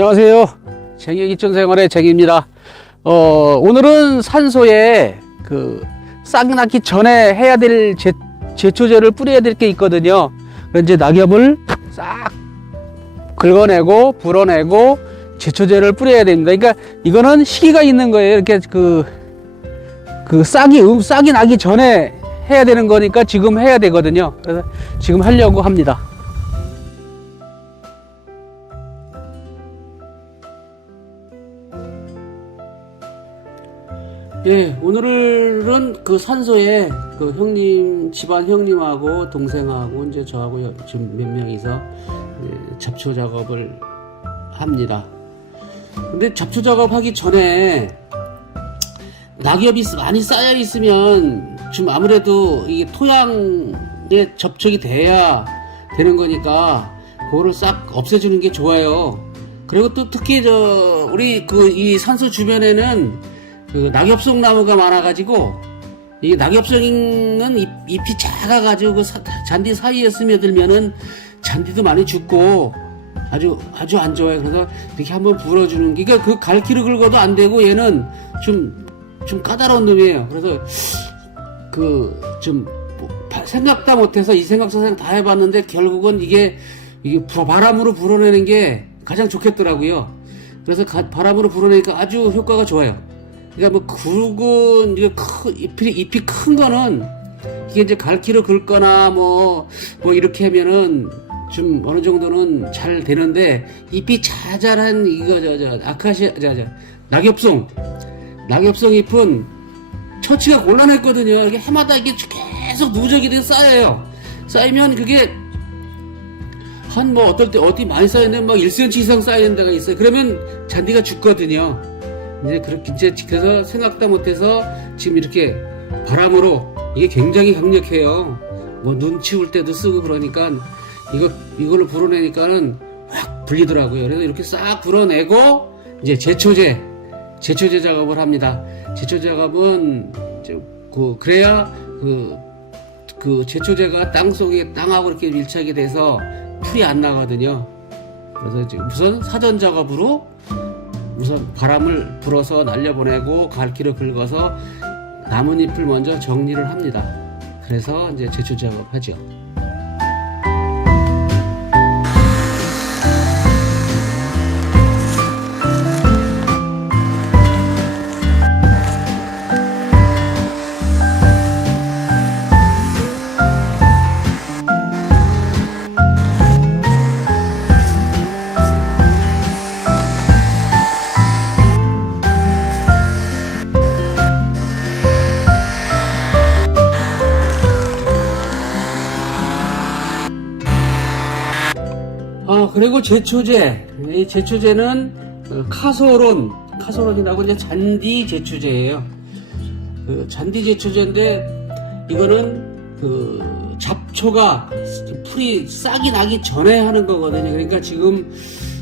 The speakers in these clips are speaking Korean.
안녕하세요. 쟁이 기촌 생활의 쟁입니다. 어, 오늘은 산소에 그 싹이 나기 전에 해야 될 제, 제초제를 뿌려야 될 게 있거든요. 이제 낙엽을 싹 긁어내고 불어내고 제초제를 뿌려야 됩니다. 그러니까 이거는 시기가 있는 거예요. 이렇게 그, 그 싹이, 음, 싹이 나기 전에 해야 되는 거니까 지금 해야 되거든요. 그래서 지금 하려고 합니다. 예, 오늘은 그 산소에 그 형님, 집안 형님하고 동생하고 이제 저하고 여- 지금 몇 명이서 예, 잡초 작업을 합니다. 근데 잡초 작업하기 전에 낙엽이 많이 쌓여 있으면 지금 아무래도 이게 토양에 접촉이 돼야 되는 거니까 그거를 싹 없애주는 게 좋아요. 그리고 또 특히 저 우리 그 이 산소 주변에는 그 낙엽송 나무가 많아가지고 이 낙엽송은 잎, 잎이 작아가지고 그 사- 잔디 사이에 스며들면은 잔디도 많이 죽고 아주 아주 안 좋아요. 그래서 이렇게 한번 불어주는 게 그러니까 그 갈기를 긁어도 안 되고 얘는 좀 좀 까다로운 놈이에요. 그래서 그좀 생각다 못해서 이 생각 저 생각 다 해봤는데 결국은 이게 이게 바람으로 불어내는 게 가장 좋겠더라고요. 그래서 가- 바람으로 불어내니까 아주 효과가 좋아요. 그러니까 뭐 굵은 이게 큰 잎이 잎이 큰 거는 이게 이제 갈기로 긁거나 뭐뭐 이렇게 하면은 좀 어느 정도는 잘 되는데 잎이 자잘한 이거 저 저 아카시아 저저 낙엽송 낙엽송 잎은 처치가 곤란했거든요. 이게 해마다 이게 계속 누적이 돼 쌓여요. 쌓이면 그게 한 뭐 어떨 때 어디 많이 쌓이는데 막 1cm 이상 쌓이는 데가 있어요. 그러면 잔디가 죽거든요. 이제 그렇게 이제 그래서 생각도 못해서 지금 이렇게 바람으로 이게 굉장히 강력해요. 뭐 눈 치울 때도 쓰고 그러니까 이거 이걸로 불어내니까는 확 불리더라고요. 그래서 이렇게 싹 불어내고 이제 제초제 제초제 작업을 합니다. 제초제 작업은 그 그래야 그, 그 제초제가 땅 속에 땅하고 이렇게 밀착이 돼서 풀이 안 나거든요. 그래서 우선 사전 작업으로 우선 바람을 불어서 날려보내고 갈기로 긁어서 나뭇잎을 먼저 정리를 합니다. 그래서 이제 제초 작업하죠. 그리고 제초제 이 제초제는 어, 카소론 카소론이라고 이제 잔디 제초제예요. 그 잔디 제초제인데 이거는 그 잡초가 풀이 싹이 나기 전에 하는 거거든요. 그러니까 지금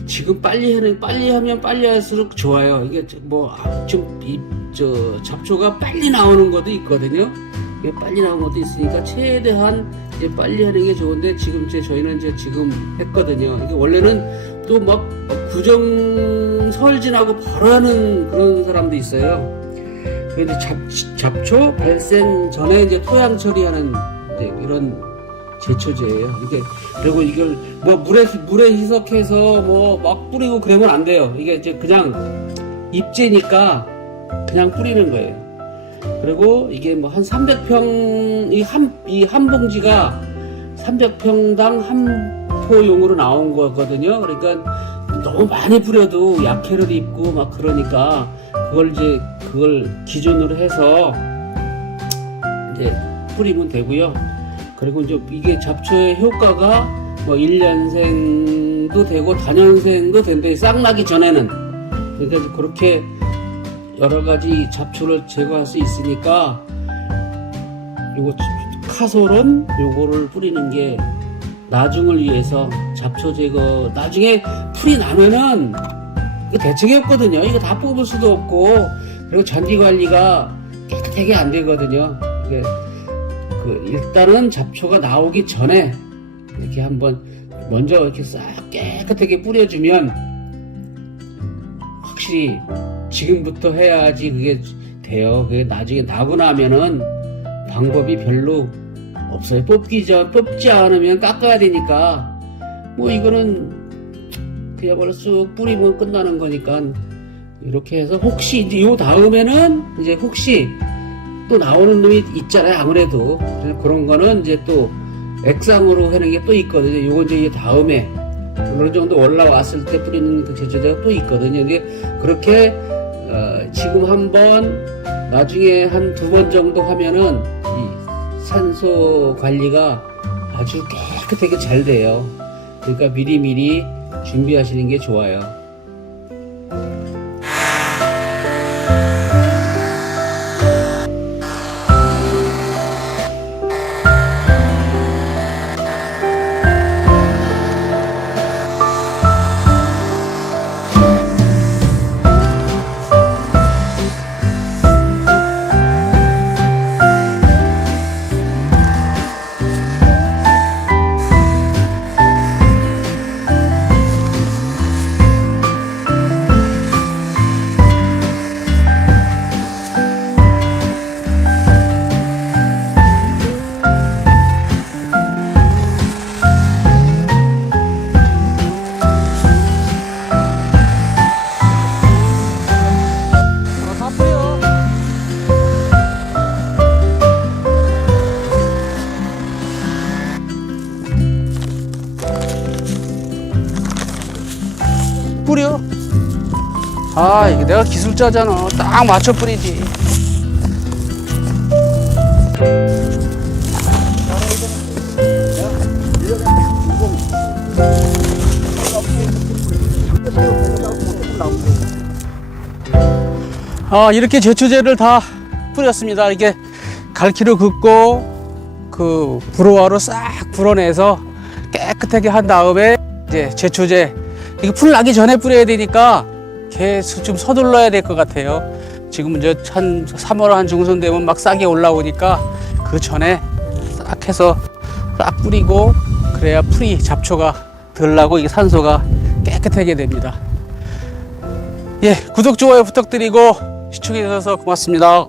지금 빨리 하는 빨리 하면 빨리 할수록 좋아요. 이게 뭐좀이저 잡초가 빨리 나오는 것도 있거든요. 빨리 나오는 것도 있으니까 최대한 이제 빨리 하는 게 좋은데 지금 이제 저희는 이제 지금 했거든요. 이게 원래는 또 막 구정 설 지나고 바로 하는 그런 사람도 있어요. 그런데 잡, 잡초 발생 전에 이제 토양 처리하는 이제 이런 제초제예요. 이게 그리고 이걸 뭐 물에 물에 희석해서 뭐 막 뿌리고 그러면 안 돼요. 이게 이제 그냥 잎제니까 그냥 뿌리는 거예요. 그리고 이게 뭐 한 300평 이 한 이 한 봉지가 300평당 한 포용으로 나온 거거든요. 그러니까 너무 많이 뿌려도 약해를 입고 막 그러니까 그걸 이제 그걸 기준으로 해서 이제 뿌리면 되고요. 그리고 이제 이게 잡초의 효과가 뭐 1년생도 되고 단년생도 된대 싹 나기 전에는 그러니까 그렇게 여러 가지 잡초를 제거할 수 있으니까 요거 카솔은 요거를 뿌리는 게 나중을 위해서 잡초 제거 나중에 풀이 나면은 대책이 없거든요 이거 다 뽑을 수도 없고 그리고 잔디 관리가 깨끗하게 안 되거든요. 이게 그 일단은 잡초가 나오기 전에 이렇게 한번 먼저 이렇게 싹 깨끗하게 뿌려주면 확실히 지금부터 해야지 그게 돼요. 그게 나중에 나고 나면은 방법이 별로 없어요. 뽑기 전 뽑지 않으면 깎아야 되니까 뭐 이거는 그야말로 쑥 뿌리면 끝나는 거니까 이렇게 해서 혹시 이제 요 다음에는 이제 혹시 또 나오는 놈이 있잖아요. 아무래도 그런 거는 이제 또 액상으로 하는 게 또 있거든요. 요건 이제 다음에 어느 정도 올라왔을 때 뿌리는 그 제초제가 또 있거든요. 이게 그렇게 어, 지금 한 번 나중에 한 두 번 정도 하면은 이 산소 관리가 아주 깨끗하게 잘 돼요. 그러니까 미리미리 준비하시는 게 좋아요. 뿌려. 아, 이게 내가 기술자잖아. 딱 맞춰 뿌리지. 아, 이렇게 제초제를 다 뿌렸습니다. 이게 갈퀴로 긋고 그 불호화로 싹 불어내서 깨끗하게 한 다음에 이제 제초제 이게 풀 나기 전에 뿌려야 되니까 계속 좀 서둘러야 될 것 같아요. 지금 이제 한 3월 한 중순 되면 막 싹이 올라오니까 그 전에 싹 해서 싹 뿌리고 그래야 풀이 잡초가 덜 나고 이게 산소가 깨끗하게 됩니다. 예, 구독, 좋아요 부탁드리고 시청해 주셔서 고맙습니다.